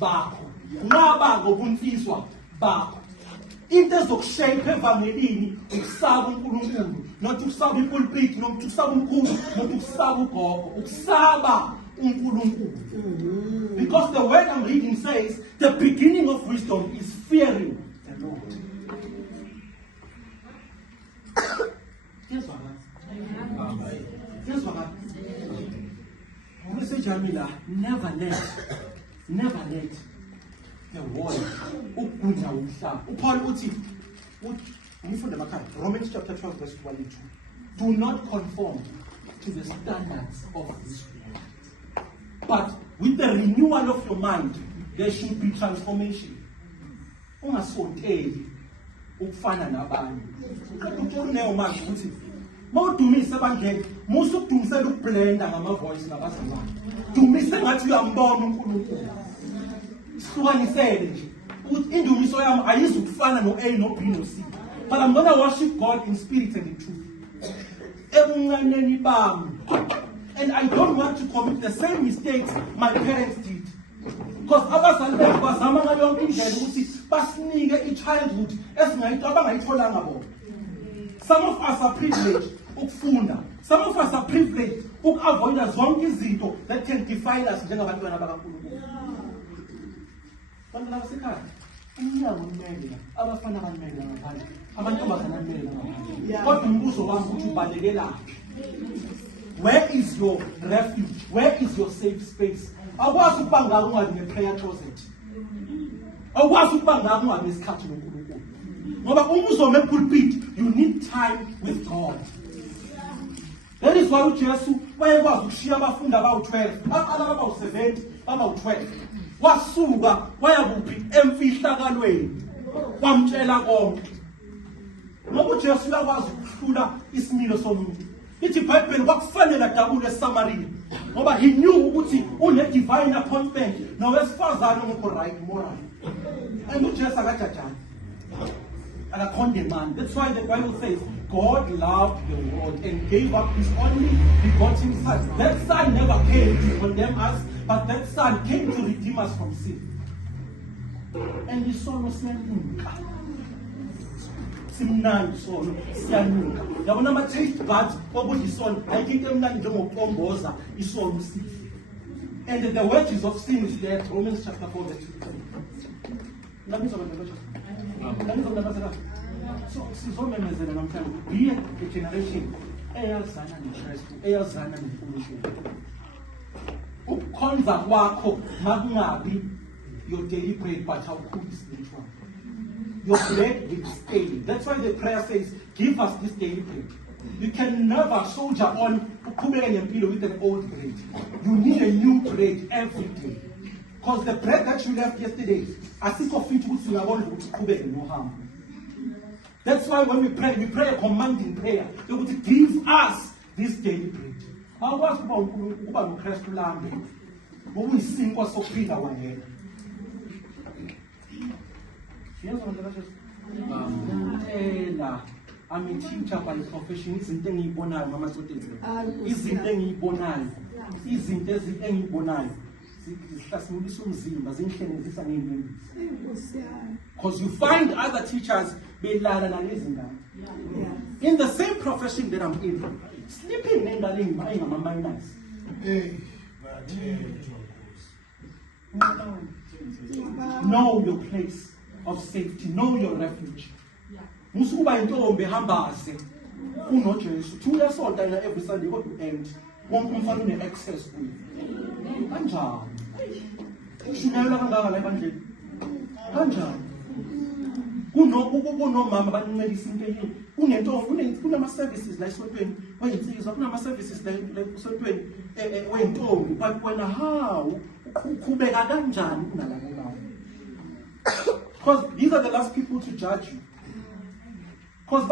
bakho ngaba ngobumfiswa bakho. Into ezokushape evangelini ukusaba uNkulunkulu, not ukusaba ipulpit, not ukusaba umkhulu, not ukusaba ugogo, ukusaba uNkulunkulu. Because the word I'm reading says the beginning of wisdom is fearing the Lord. Here's what Jamila, never let the world ukudla umhlaba. Paul uthi ngifunda emakhaya, Romans chapter 12 verse 1 and 2. Do not conform to the standards of this world, but with the renewal of your mind there should be transformation. Ungasondeli ukufana nabanye. Uqeda ukuneyo manje ukuthi mawudumise bandleni, musu udumisela ukublenda ngama voice nabazalwane. Dumise ngathi uyambona uNkulunkulu. Sihlukanisele nje. Ukuthi indumiso yami ayizukufana no A no B no C. But I'm going to worship God in spirit and in truth. Ebunganeni bami. And I don't want to commit the same mistakes my parents did. Because abazali bethu bazama ngayo yonke indlela ukuthi basinike i-childhood abangayitholanga bona. Some of us are privileged ukufunda. Some of us are privileged avoid zonke izinto that can define us njengabantwana bakaNkulunkulu. Bantwana basekhaya, umnyango umele, abafana bamele ngaphandle, amantombazana amele ngaphandle. Kodwa umbuzo wami ukuthi ubalekelapi? Where is your refuge? Where is your safe space? Akwazi ukuba ngaka ungabi ne-prayer closet. Akwazi ukuba ngaka ungabi nesikhathi noNkulunkulu. Ngoba uma uzoma epulpit, you need time with God. That is why uJesu wayekwazi ukushiya abafundi abawu-12, baqala abawu-70, abawu-12. Wasuka waya kuphi emfihlakalweni. Wamtshela konke. Ngoba uJesu uyakwazi ukuhlula isimilo somuntu. Ithi iBhayibheli kwakufanele adabule eSamariya. Ngoba he knew ukuthi une-divine appointment nowesifazane ongekho right moral. And uJesu akajajani. Akakondemani. That's why the Bible says God loved the world and gave up his only begotten son. That son never came to condemn us, but that son came to redeem us from sin. And the son was siyanuka. Simnandi sono siyanuka. Yabona ama-taste buds okudla isono ayikho emnandi njengokuqomboza isono sihle. And the wages of sin is there. Romans chapter 4 verse 15. So sizomemezela namhlanje be a generation eyazana noKristu, eyazana noNkulunkulu. Ukukhonza kwakho makungabi your daily bread but awukhuli spiritual. Your bread will stay. That's why the prayer says, give us this daily bread. You can never soldier on with an old bread. You need a new bread every day. Because the bread that you left yesterday, that's why when we pray a commanding prayer. They would give us this daily bread. I was about Christ land. But we sing was so clean our head. I'm a teacher by profession. Isn't any bonai, Mama Sotin? Isn't any bonai? Isn't any bonai? Because you find other teachers in the same profession that I'm in, sleeping and buying my minus. Know your place of safety, know your refuge. Musuba intombi hambaze unoJesu 2 years old and every Sunday go to end wonke umfana une-access kuyo kanjani ushunyayela kangaka la ebandleni kanjani kunomama abanincelisa into eyiyo kunama-services la esontweni weyinsizwa kunama-services la esontweni wentombi but wena hawu uqhubeka kanjani kunalabo bantu? Because these are the last people to judge you. Because